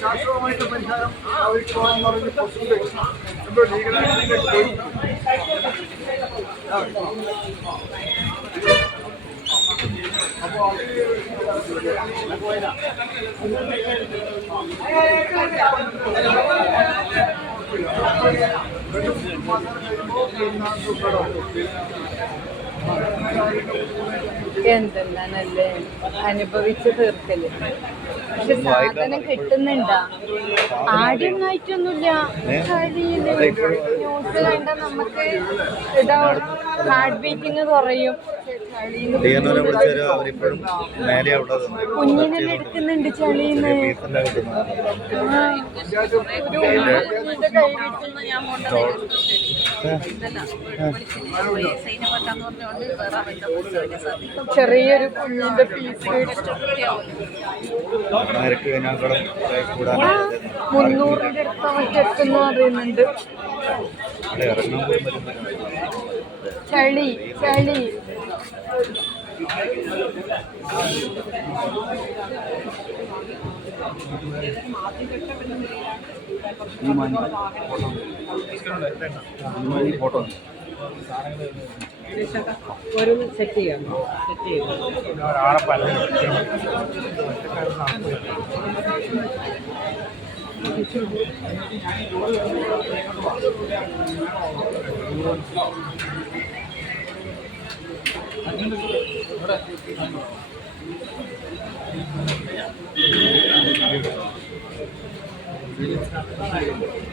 ശാസ്ത്രമായിട്ട് പരിഹാരം ആവശ്യമാണെന്ന് പറഞ്ഞ് കുറച്ചുകൂടെ എന്തോ ലീഗലായിട്ട് പോയി. എന്തെല്ലാനല്ലേ അനുഭവിച്ച് തീർക്കൽ. പക്ഷെ സാധനം കിട്ടുന്നുണ്ടാ? ആദ്യമൊന്നായിട്ടൊന്നുമില്ല കഴിയില്ല ന്യൂസ് കണ്ട നമുക്ക് ഇതാവും ഹാർട്ട് ബീറ്റിങ് കുറയും. ഡിയനോനെ വിളിച്ചാൽ അവരിപ്പോഴും മേലെ അവിടെ ചെറിയൊരു കുഞ്ഞിന്റെ പീസ് മുന്നൂറിന്റെ അടുത്ത് പറ്റുന്നില്ല. ചളി ചളി. ഫോട്ടോ ഒരു സെറ്റ് ചെയ്യാം സെറ്റ് ചെയ്യാം Thank you.